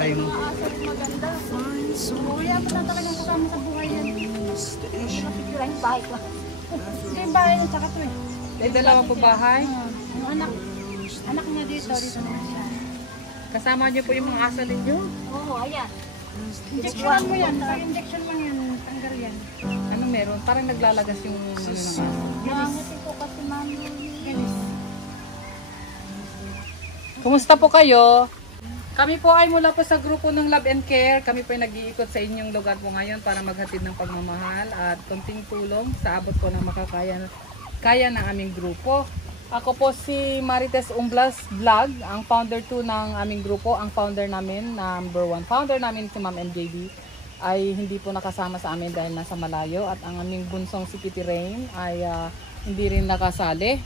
bahay mo. Maganda. Kuya, mo lang talagang kasama sa buhay yan. Napicture yung bahay ko. Ito yung bahay niya, tsaka ito eh. May dalawa po bahay. Yung anak niya dito naman siya. Kasama niyo po yung mga aso ninyo. Oo, ayan. Injection mo yan, injection lang yan, tanggal yan. Ano meron? Parang naglalagas yung ano ng aso. Ganito po kasi mami. Ganis. Kumusta po kayo? Kami po ay mula po sa grupo ng Love and Care. Kami po ay nag-iikot sa inyong lugar po ngayon para maghatid ng pagmamahal at konting tulong sa abot po ng kaya ng aming grupo. Ako po si Marites Umblas Vlog, ang founder 2 ng aming grupo. Ang founder namin, number 1 founder namin si Ma'am MJD, ay hindi po nakasama sa amin dahil nasa malayo. At ang aming bunsong si Kitty Rain ay hindi rin nakasali.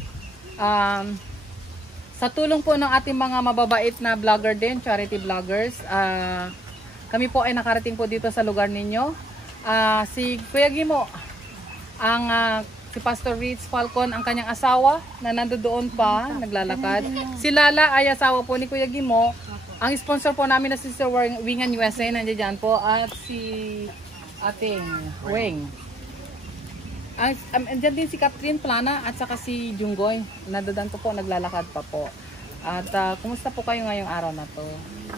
Sa tulong po ng ating mga mababait na vlogger din, charity vloggers, kami po ay nakarating po dito sa lugar ninyo. Si Kuya Gimo, si Pastor Ritz Falcon, ang kanyang asawa na nandoon pa, naglalakad. Si Lala ay asawa po ni Kuya Gimo. Ang sponsor po namin na Sister Wingan USA, nandiyan po. At si ating Weng. Andiyan din si Catherine Plana at saka si Junggoy. Nandoon po, naglalakad pa po. At kumusta po kayo ngayong araw na to?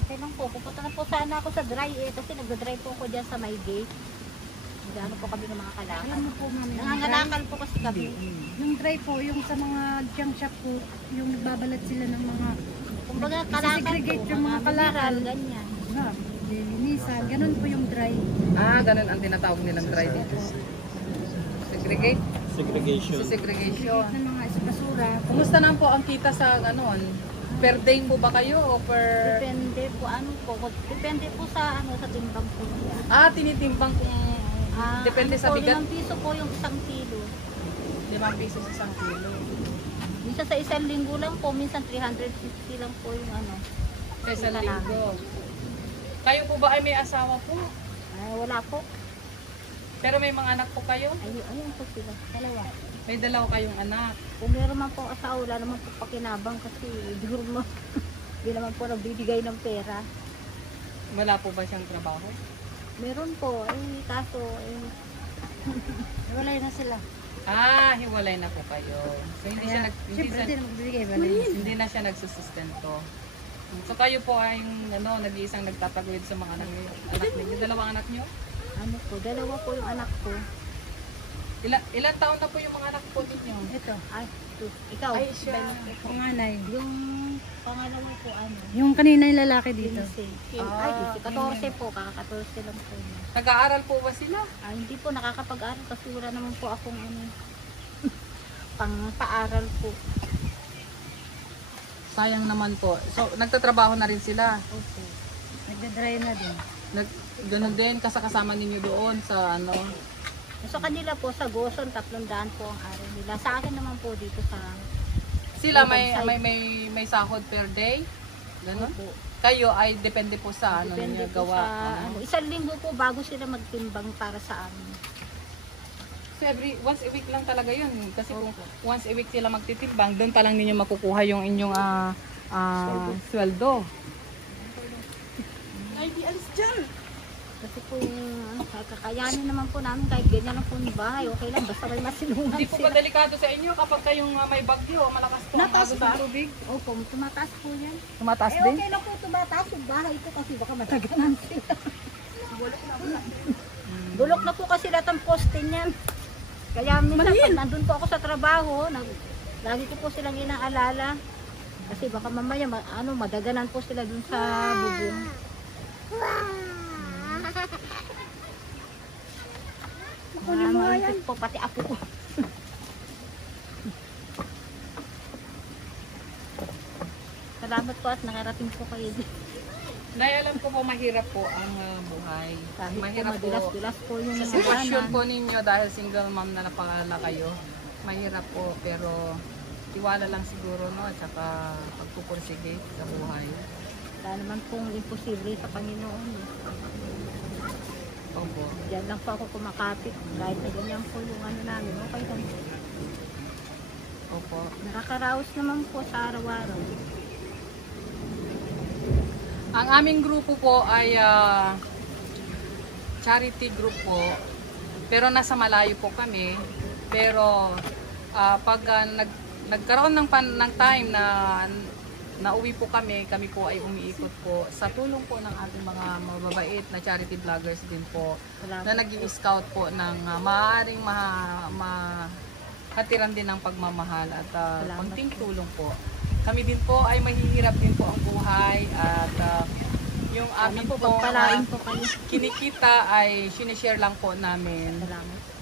Okay lang po, pupunta na po sana ako sa dry kasi nagda-dry po ako dyan sa my gate. Ano po kami ng mga kalakal. Alam mo po mami. Nangangalakal po kasi kami. Yung dry po, yung sa mga junk shop po, yung nagbabalat sila ng mga kumbaga kalakal segregate yung mga kalakal. Ganyan. Linisan, ganun po yung dry. Ganun ang tinatawag nilang dry dito. Segregate? Segregation. Segregation. Ng mga basura. Kumusta na po ang kita sa ganon? Per day po ba kayo o per... Depende po depende po sa sa timbang po. Tinitimbang kung depende sa bigat. 5 piso po yung isang kilo. 5 piso sa isang kilo. Minsan sa isang linggo lang po, minsan 350 lang po yung Sa isang linggo. Kayo po ba ay may asawa po? Wala po. Pero may mga anak po kayo? Ayun po sila. Dalawa. May dalawa kayong anak. Kung meron man po asawa, wala naman po pakinabang kasi hindi naman po nagbibigay ng pera. Wala po ba siyang trabaho? Meron po, kaso hiwalay na sila. Hiwalay na po kayo. So hindi siya hindi na siya nagsusustento. So kayo po ay nag-iisang nagtataguyod sa mga anak niyo. Dalawang anak niyo? Dalawa po yung anak ko. Ilan taon na po yung mga anak po ninyo? Ito, ikaw. Ay, siya. Panganay. Yung pangalawa po Yung kanina yung lalaki dito. 14 po, kaka-14 lang po. Nag-aaral po ba sila? Hindi po nakakapag-aral kasi wala naman po akong pang-paaral po. Sayang naman po. So, nagtatrabaho na rin sila? Opo. Nagda-dry na din. Ganun din, kasama ninyo doon sa So kanila po sa Goson, 300 po ang araw nila. Sa akin naman po dito sa... Sila may sahod per day? Ganun? Opo. Kayo ay depende po sa Depende ninyo po gawa. sa isang linggo po bago sila magtimbang para sa amin. So once a week lang talaga yun. Kasi kung once a week sila magtitimbang, doon pa lang ninyo makukuha yung inyong sweldo. Ay, di alis dyan! Kasi po kakayanin naman po namin kahit ganyan ang po yung bahay. Okay lang, basta may masilungan Hindi po ba delikado sa inyo kapag kayong may bagyo, malakas po ang agos ng tubig? Opo, tumataas po yan. Tumataas din? Okay lang po tumataas yung bahay ko kasi baka mataganan sila. Bulok na po kasi lahat ang poste niyan. Kaya minsan pag nandun po ako sa trabaho, lagi ko po silang inaalala. Kasi baka mamaya madaganan po sila dun sa bubong. Kunin mo yan. Po, pati apo ko. Salamat po at nakarating po kayo din. Nay, alam ko po mahirap po ang buhay. Kahit Mahirap po madulas-dulas po yung sa sitwasyon po ninyo dahil single mom na napangala kayo. Mahirap po pero tiwala lang siguro at saka pagpupursige sa buhay. Wala naman pong imposible sa Panginoon. Opo. Diyan lang po ako kumakapit. Kahit na ganyan po yung namin. Okay lang. Opo. Nakakaraos naman po sa araw-araw. Ang aming grupo po ay charity group po. Pero nasa malayo po kami. Pero pag nagkaroon ng time na nauwi po kami po ay umiikot po sa tulong po ng ating mga mababait na charity vloggers din po na nag-i-scout po ng maaaring hatiran din ng pagmamahal at konting tulong po. Kami din po ay mahihirap din po ang buhay at yung amin po kinikita ay sinishare lang po namin.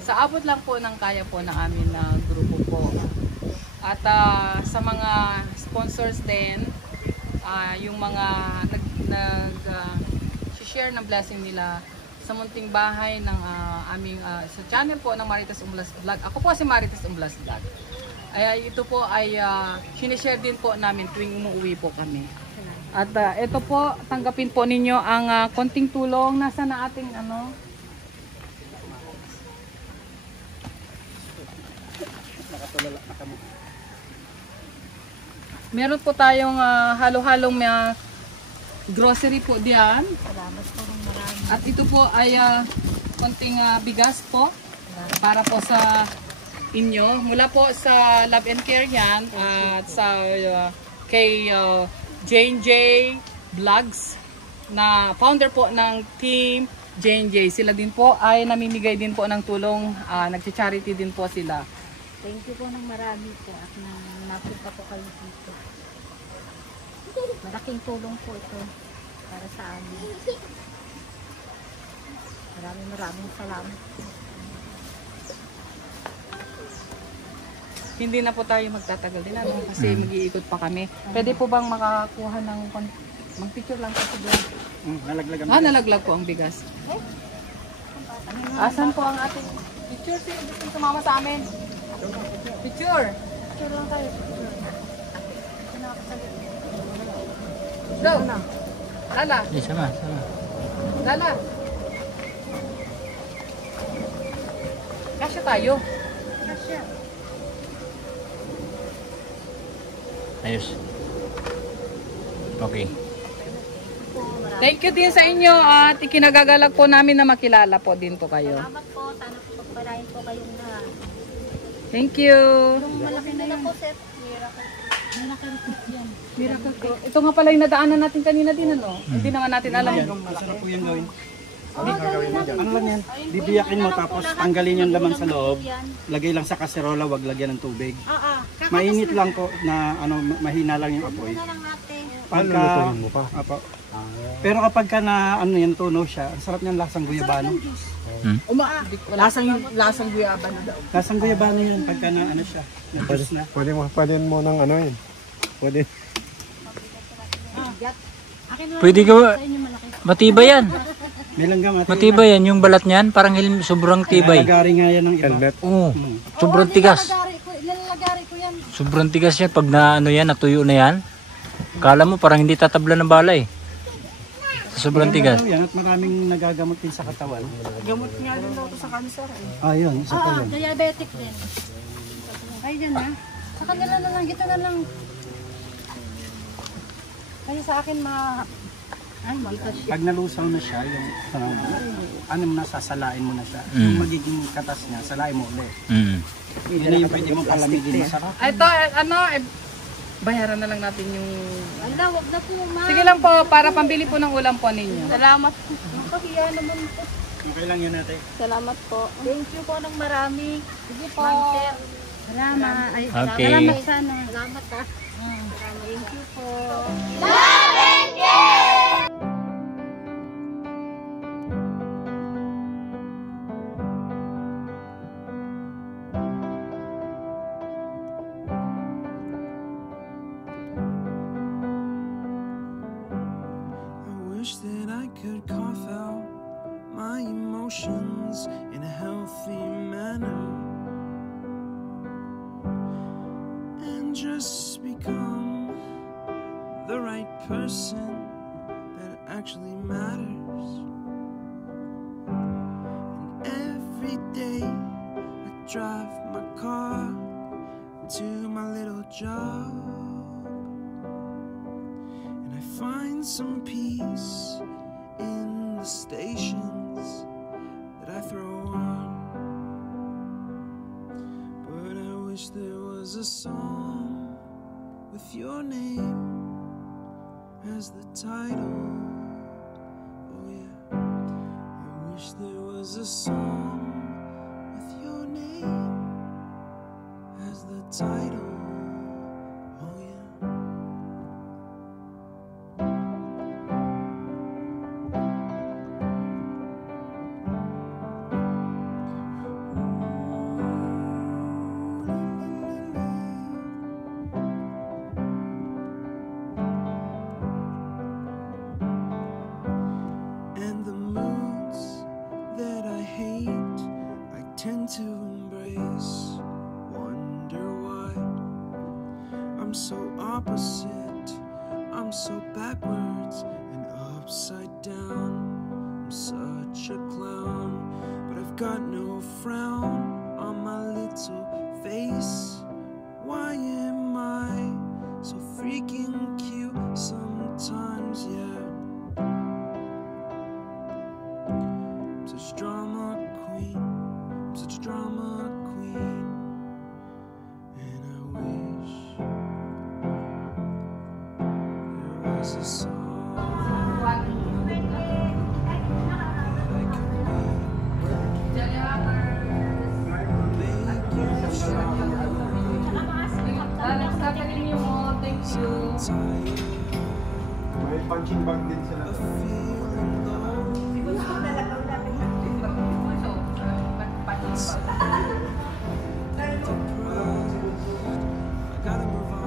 Sa abot lang po ng kaya po ng amin na grupo po. At sa mga sponsors din, yung mga share ng blessing nila sa munting bahay ng aming sa channel po ng Marites Umblas Vlog. Ako po si Marites Umblas Vlog. Ay ito po ay sinishare din po namin tuwing umuwi po kami. At ito po, tanggapin po ninyo ang konting tulong. Nasa na ating ano? Meron po tayong halo-halong grocery po diyan. Salamat po ng marami. At ito po ay konting bigas po para po sa inyo. Mula po sa Love and Care yan at sa kay Jane J Vlogs na founder po ng team Jane J. Sila din po ay namimigay din po ng tulong, nagcha-charity din po sila. Thank you po ng marami po at napunta po kayo dito. Malaking tulong po ito para sa amin. Maraming salamat. Hindi na po tayo magtatagal din kasi mag-iikot pa kami. Pwede po bang makakuha ng mag-picture lang kasi doon? Nalaglag po ang bigas. Asan po ang ating picture? Sino gusto sumama sa amin? Picture! Picture lang tayo. Go! Lala! Sama. Lala! Kasya tayo. Kasya. Ayos. Okay. Thank you din sa inyo at ikinagagalak po namin na makilala po din po kayo. Salamat po. Sana po pagpalain po kayong lahat. Thank you. Yung malaki na yun po, Seth. Miracle po yan. Miracle ko. Ito nga pala yung nadaanan natin kanina din ano. Hindi naman natin alam. Masarap po yung gawin. Ano lang yan? Bibiyakin mo tapos tanggalin yung laman sa loob. Lagay lang sa kaserola, wag lagyan ng tubig. Mainit lang po na mahina lang yung apoy. Na lang natin. Pagka, apo. Pero kapag ka na yan tunaw siya, ang sarap niyang lasang guyabano. Lasang guyabano daw. Lasang guyabano yun pagka na siya. Na-juice na. Pwede mo ng ano yun. Pwede. Pwede ka ba? Matibay yan. May langgam at Matibay yan. Yung balat niyan parang sobrang tibay. Lagari nga yan ng iba. Helmet. Oo. Sobrang tigas. Nilalagari ko yan. Sobrang tigas yan. Pag na ano yan, natuyo na yan. Kala mo parang hindi tatabla ng bala eh. Sobrang tigas. Yan, at maraming nagagamot din sa katawan. Gamot nga din daw sa cancer. Yun. Isa pa yun. Diabetic din. Ay, dyan na. Sa kanila na lang, gito na lang. Kaya sa akin Ay, dito siya. Pag nalusaw na siya, yung sasalain mo na siya. Yung magiging katas niya, salain mo ulit. Yun na yung pwede mo palamigin masarap. Ito, bayaran na lang natin yung... Ala, wag na po, ma. Sige lang po, para pambili po ng ulam po ninyo. Salamat po. Nakahiya naman po. Okay lang yun natin. Salamat po. Thank you po ng marami. Sige po. Salamat. Ay, Okay. salamat sana. Salamat ha. Thank you po. Wish that I could cough out my emotions in a healthy manner and just become the right person that actually matters. And every day I drive my car to my little job and I find find some peace in the stations that I throw on. But I wish there was a song with your name as the title. Oh yeah, I wish there was a song with your name as the title. Oh yeah. And the moods that I hate, I tend to embrace. Wonder why I'm so opposite, I'm so backwards and upside down. I'm such a clown, but I've got no frown on my little face. Why am I so freaking cute sometimes, yeah? I'm such a drama queen, I'm such a drama queen. And I wish there was a song that I could make you strong. Tired May punching bag din sila. of feeling low. I gotta move on.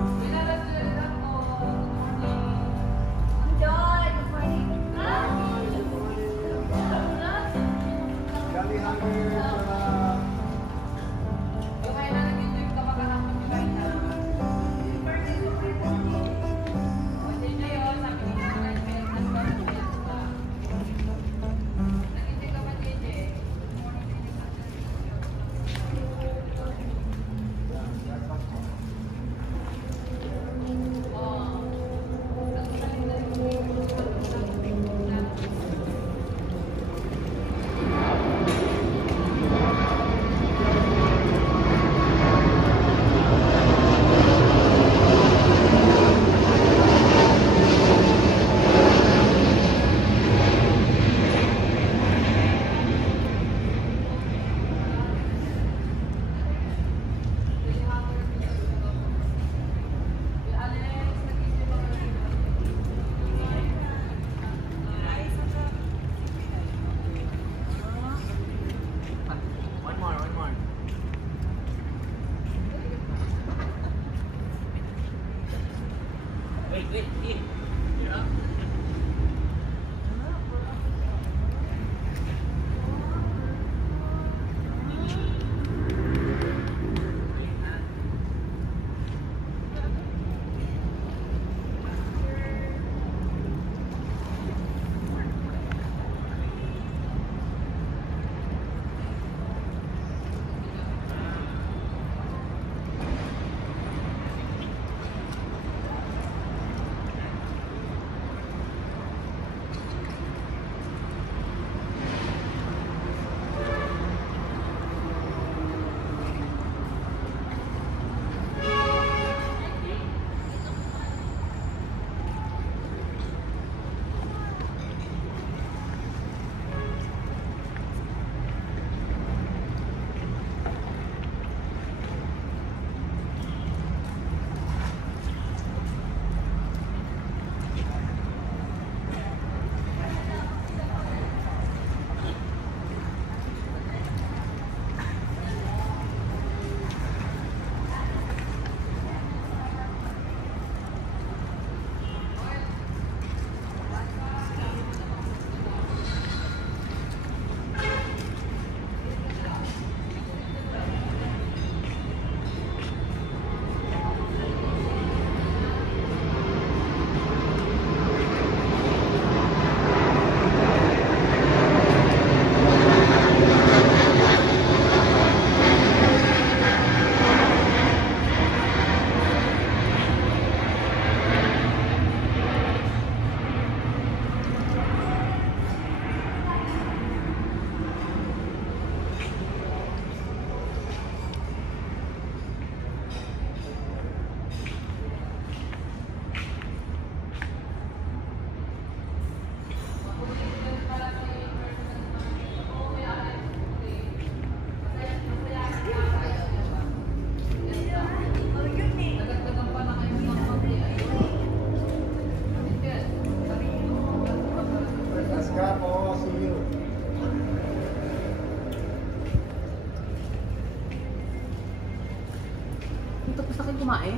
kasi kumain?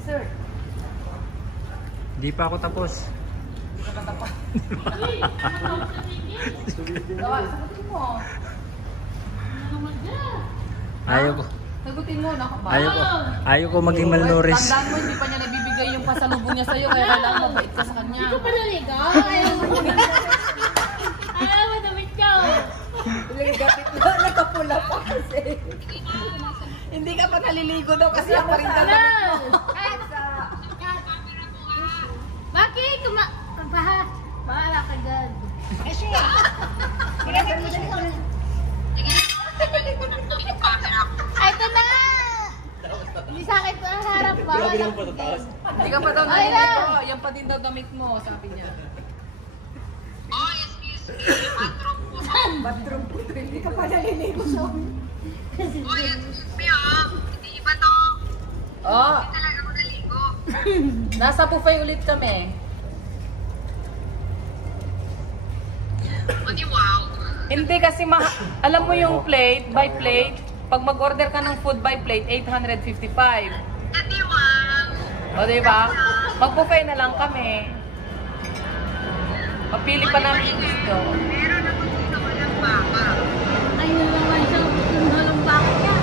Sir. Di pa ako tapos. Gawa, sagutin mo. Ayaw ko. Sagutin mo, nakaba. Ayaw ko maging malnourished. Tandaan mo, hindi pa niya nabibigay yung pasalubong niya sa'yo, kaya kailangan mabait ka sa kanya. Ito pa naligaw. Ayaw mo damit ka. Gapit na, nakapula pa kasi. Hindi ka pa naliligo daw kasi ako rin damit mo. Bakit? Bahala ka dyan. Eh siya. Ginagin mo siya. Ay, ito na! Hindi sa akin ito ang harap ba? Hindi ka pa daw naliligo. Yan pa din daw damit mo, sabi niya. Oh, excuse me. Bathroom po. Hindi ka pa naliligo sa Oh, excuse me ah. Hindi ba to? Oh, Hindi talaga ako naligo. nasa buffet ulit kami. O di wow. Hindi kasi alam mo yung plate, by plate, pag mag-order ka ng food by plate, 855. Adi wow. O diba? Mag-buffet na lang kami. Papili pa namin yung gusto. Meron ako dito walang baka. Ayun naman siya. Tunolong bakit ka?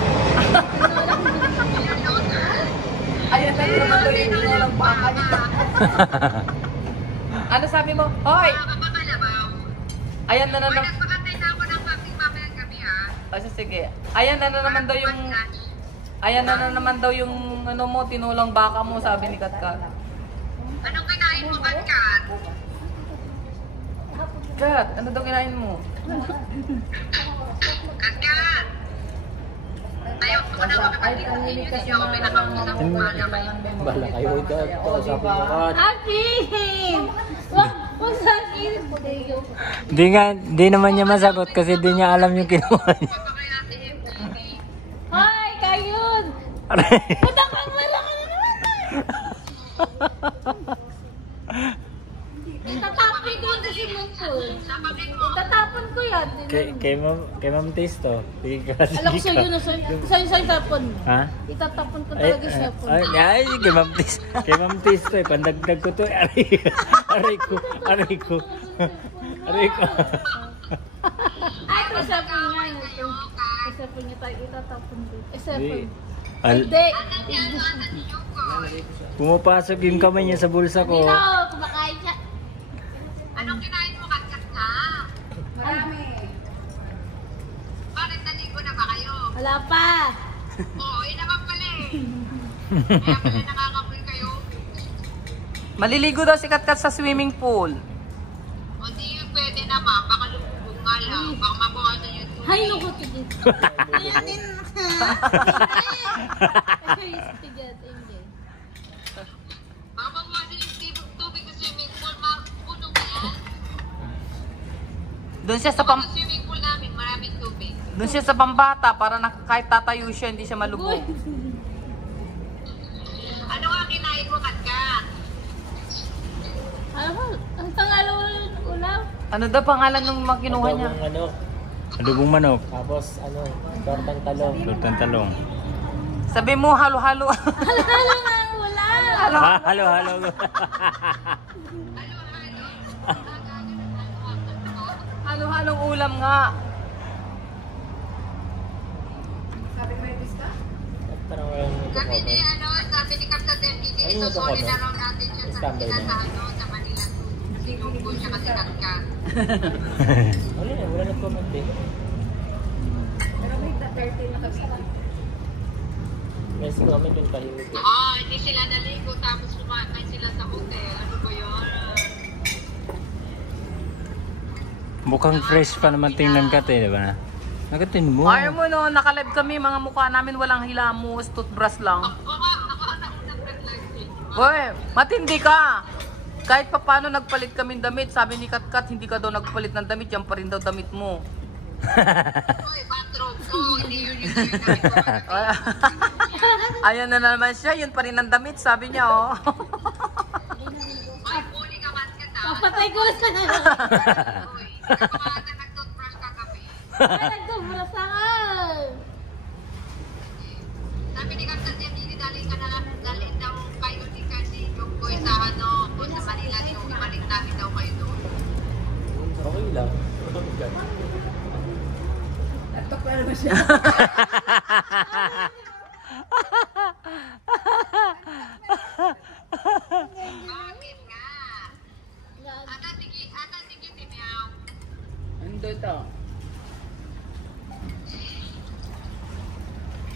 Ayan lang naman ko yung walang baka niya. Ano sabi mo? Hoy! Kapakalabaw. Ayan na Uy, naman. nagpakantay na ako ng pagping mamayang gabi ha. O sige. Ayan na naman daw yung... Ayan na naman daw yung ano mo, tinulang baka mo, sabi ni Katkat. Anong kinain mo, Katkat? Kat, ano daw kinain mo? Katkat! Ayaw ko na makapagpapit sa inyo. Hindi ako pinakausap mo pala kayo. Bala kayo dad. Kausapin mo ka. Akin! Wag sa akin. Di naman niya masagot kasi di niya alam yung kinuha niya. Papakaya si MTV. Hoy, kayun! Aray. Punta ka malaki na naman! Itatapon ko yung swimming pool. Sapagin mo. Itatapon ko yan. Kay Ma'am Taste to. Sige ka. Alam ko sa'yo na sa'yo tapon mo. Ha? Itatapon ko talaga yung cellphone. Ay, kay Ma'am Taste. Kay Ma'am Taste to. Pandagdag ko to. Aray ko. Aray ko. Aray ko. Ay, ito cellphone nga. Ito cellphone niya tayo itatapon ko. Cellphone. Al- Hindi. Pumapasok yung kamay niya sa bulsa ko. Dino, kumakain siya. Anong kinain mo, Katkat na? Marami. Bakit naligo na ba kayo? Wala pa. Oo, yun naman pala eh. Kaya pala nakakapoy kayo. Maliligo daw si Katkat sa swimming pool. O di pwede naman, baka lumubog nga lang. Baka makuha sa YouTube. Hay, naku, tigil. Ayan din. Ay, tigil. Baka makuha sa yung tubig sa swimming pool. Puno ba yan? Doon siya sa Sa swimming pool namin, maraming tubig. doon siya sa pambata para kahit tatayo siya hindi siya malubog. Ano nga kinain mo, Katkat? Ano ba? Ang tangalaw ng ulam. Ano daw pangalan ng makinuha niya? Adobong manok. Tapos tortang talong. Tortang talong. Sabi mo halo-halo. Halo ng ulam. Halo. Halo-halong ulam nga. Sabi ni Kapta MPD, isusuli na raw natin siya sa kanila sa Manila. Sinunggo siya kasi Katkat. Wala na comment eh. May comment yung tahimik eh. Hindi sila naligo tapos kumakain sila sa hotel. Ano ba yun? Mukhang fresh pa naman tingnan ka di ba na? Nagatin mo. Ayaw mo no, nakalive kami, mga mukha namin walang hilamos, toothbrush lang. Ako na unang nag-live. Boy, matindi ka. Kahit pa paano nagpalit kami damit, sabi ni Katkat, hindi ka daw nagpalit ng damit, yan pa rin daw damit mo. Oy, bathroom ko. Hindi yun yung ginagawa ko. Ayan na naman siya, yun pa rin ang damit, sabi niya oh. Ay, puli ka Katkat ah. Papatay ko sa Oy, nagpapakata nag-toothbrush ka kami. Ay, nagdubras ako. Sabi ni Kapta MPD, dalhin daw kayo ni kasi yung boy sa ano, sa Manila yung ibalik namin daw kayo doon. Okay lang. Laptop na naman siya. Bakit nga? Ata tiki timiyaw. Ano ito?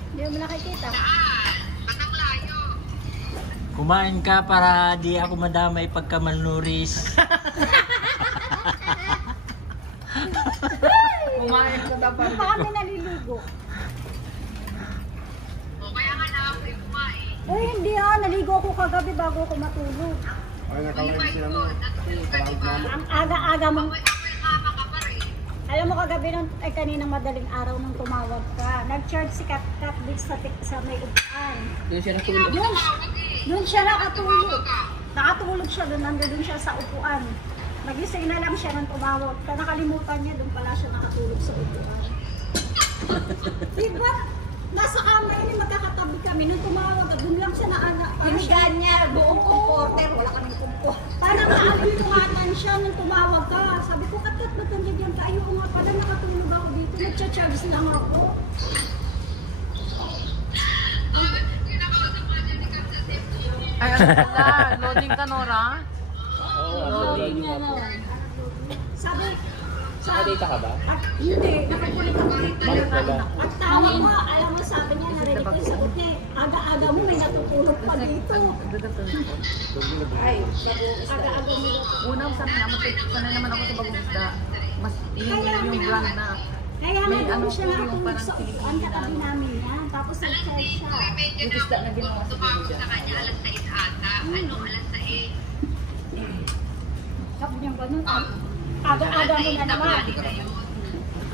Hindi mo nakikita. Batang layo. Kumain ka para di ako madamay pagka malnuris. Kumain ko dapat. Pa kami naliligo. O kaya nga nakapay kumain. Eh, hindi naligo ako kagabi bago ako matulog. Ay, nakawin sila mo. Natulog ka diba? Ang aga-aga mo. Ako'y mama ka pa rin. Alam mo kagabi kaninang madaling araw nung tumawag ka. Nag-charge si Kat sa may upuan. Doon siya natulog. Doon siya nakatulog. Nakatulog siya doon, nandun siya sa upuan. Nagising na lang siya nang tumawag ka. Nakalimutan niya, doon pala siya nakatulog sa upuan. Diba? Nasa kama yun, magkakatabi kami. Nung tumawag ka, doon lang siya na-anak. Hinigaan niya, buong comforter, wala ka nang kumpo. Parang naalilungatan siya nung tumawag ka. Sabi ko, Kat, ba't nandiyan ka? Ayoko nga pala, nakatulog ako dito. Nagcha-charge lang ako. Ay, ano pala? Loading ka, Nora? Loading. Sabi, Data ka ba? at hindi, nakakulit ako dito. Bakit pala? At tawag ko, alam mo, sabi niya, narinig ko yung sagot niya, aga-aga mo, may natutulog pa dito. Aga-aga mo. Unang sanay naman ako sa bagong isda. Mas yung brand na. Kaya May nga ano doon siya po yung nakatulog parang sa upuan, katabi namin yan. Tapos nag-charge siya. Yung isda na ginawa sa Tumawag bagong sa kanya alas 6 ata. Ano, alas 6. Sabi niya gano'n, aga-aga mo na naman.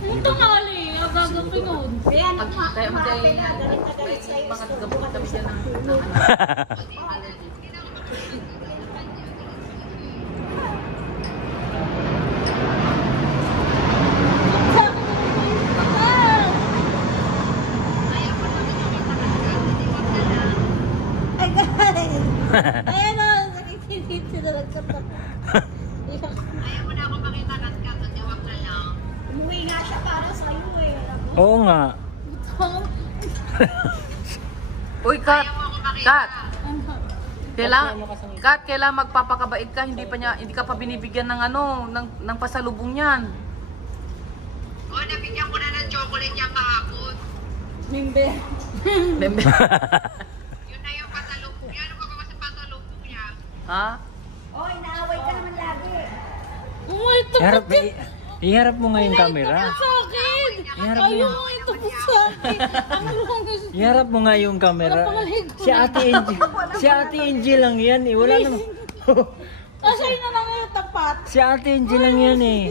Yung tungali, aga-aga ko nun. Kaya Kaya nagmakape magkaya na, galit na galit may sa'yo. mga gabot kami dyan ng Ay, guys! Ayan o, nakikinig sila nagkatak. Ayaw mo na ako makita ka at iwag na lang. Umuwi nga siya para sa'yo eh. Alam mo? Oo nga. Uy, Kat! Kat! Kailangan magpapakabait ka, hindi ka pa binibigyan ng ng pasalubong niyan. O, nabigyan ko na ng chocolate niya kahapon. Mimbe. Yun na yung pasalubong niya. Ano ka ba sa pasalubong niya? Ha? Oh, inaaway ka naman lagi. Iharap mo nga yung camera. Iharap mo nga. Iharap mo nga yung camera. Si Ate Angie lang yan eh. Wala naman. Sa'yo na lang yung tapat. Si Ate Angie lang yan eh.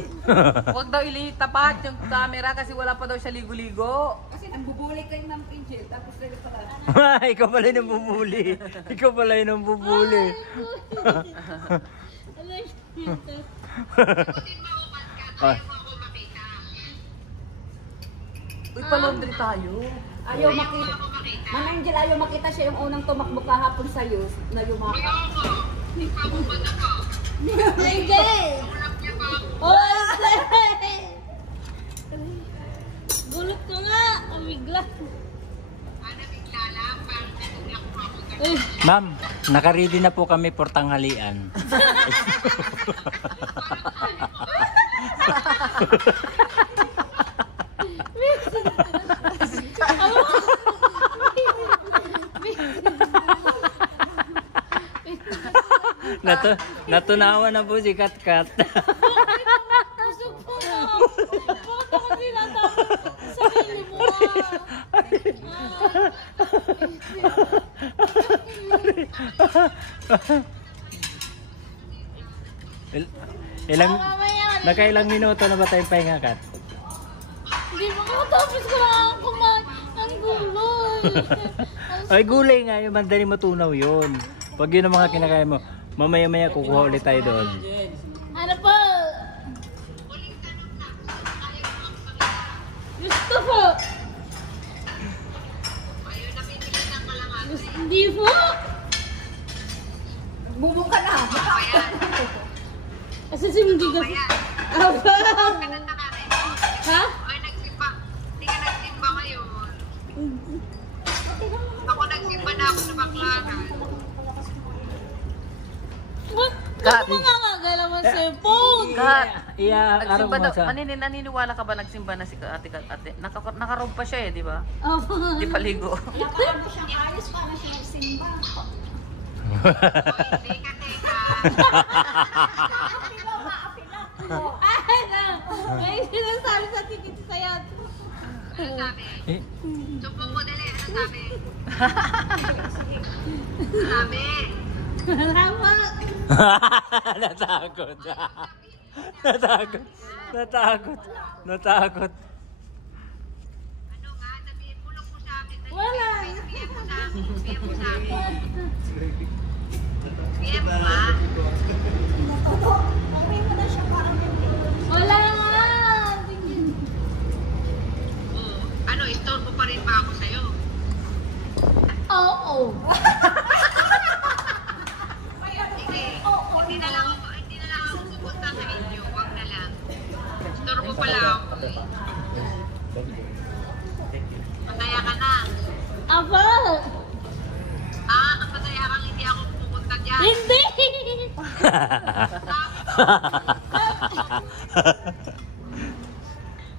Huwag daw ilitapat yung camera kasi wala pa daw siya ligo-ligo. Ikaw pala yung bubuli. Ikaw pala yung bubuli. Ah. Uy, pa-laundry tayo. Ayaw makita. Man Angel, ayaw makita siya yung unang tumakbo kahapon sa'yo na yumakap. Hindi! Gulot ko nga! Amigla! Ma'am, naka-ready na po kami for tanghalian. Natunawa na po si Kat-Kat. Pusok po na! Bakit ako tinatapos sa sarili mo? Nakailang minuto na ba tayong pahinga, Kat? Hindi makatapos ko lang kumain ng gulay. Ay, gulay nga yun. Mandali matunaw yun. Pag yun ang mga kinakain mo, mamaya-maya kukuha ulit tayo doon. Ano po? Gusto po. Gusto Hindi po. Bubong ka na. Kasi si Mundi ka. Aba. Ha? Ay, nagsimba. Hindi ka nagsimba ngayon. Ako nagsimba na ako sa baklaran. Ba't mo nga gagalaw ang cellphone? Nagsimba daw. Naniniwala ka ba nagsimba na si ate? Nakarob pa siya di ba? Aba. Di paligo. Nakarado siyang ayos para siya magsimba. Hindi ka, teka. Ay, na. May sinasabi sa tikit sa'yo. Ano sabi? Sumbong mo dali. Ano sabi? Ano sabi? Tama. Natakot. Natakot. Natakot. Natakot. Ano nga? Sabihin, bulong mo sa akin. Dali. Wala. PM mo sa akin. PM mo sa akin. PM mo ba? Uwi mo na siya para may Wala nga. Oo. Ano, istorbo pa rin ba ako sa'yo? Oo. Sige. Hindi na lang ako pupunta sa inyo. Huwag na lang. Istorbo pala ako. Masaya ka na. Aba. Masaya kang hindi ako pupunta dyan. Hindi.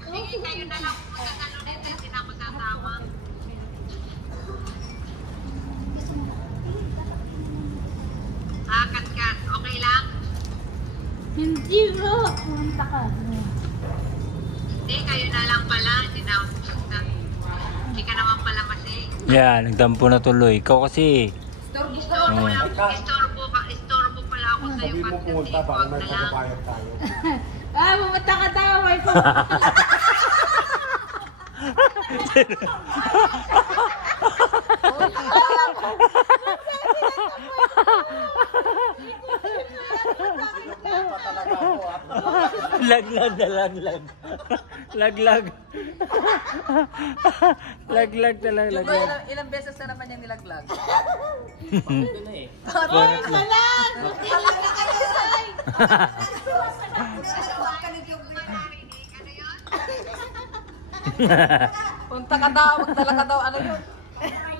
Sige, kayo na lang pupunta sa Lunete. Hindi na ako sasama. Kat. Okay lang? Hindi mo. Pumunta ka. Hindi, kayo na lang pala. Hindi na ako pupunta. Hindi ka naman pala masing. Yeah, nagdampo na tuloy. Ikaw kasi. Istorbo pala ako sa'yo. Sabi mo pumunta, baka may pagbabayad tayo. Pumunta ka tayo. May pumunta. Laglag na laglag. Laglag. Laglag na laglag. Ilang beses na naman yung nilaglag? Ay, salang. Punta ka daw, magdala ka daw, ano yun?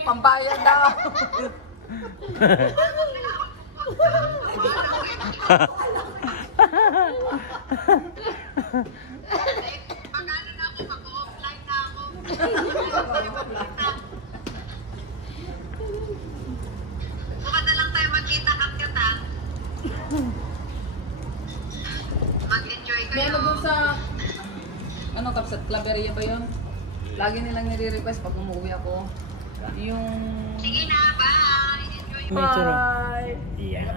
Pambayad daw. Pag-ano na ako, mag-offline na ako. Buka na lang tayo magkita kagkata. Mag-enjoy kayo. Meron doon sa, ano, Kapsat Claveria ba yun? Lagi nilang nire-request pag umuwi ako. Yung... Sige na, bye! Enjoy. May turong. Yeah.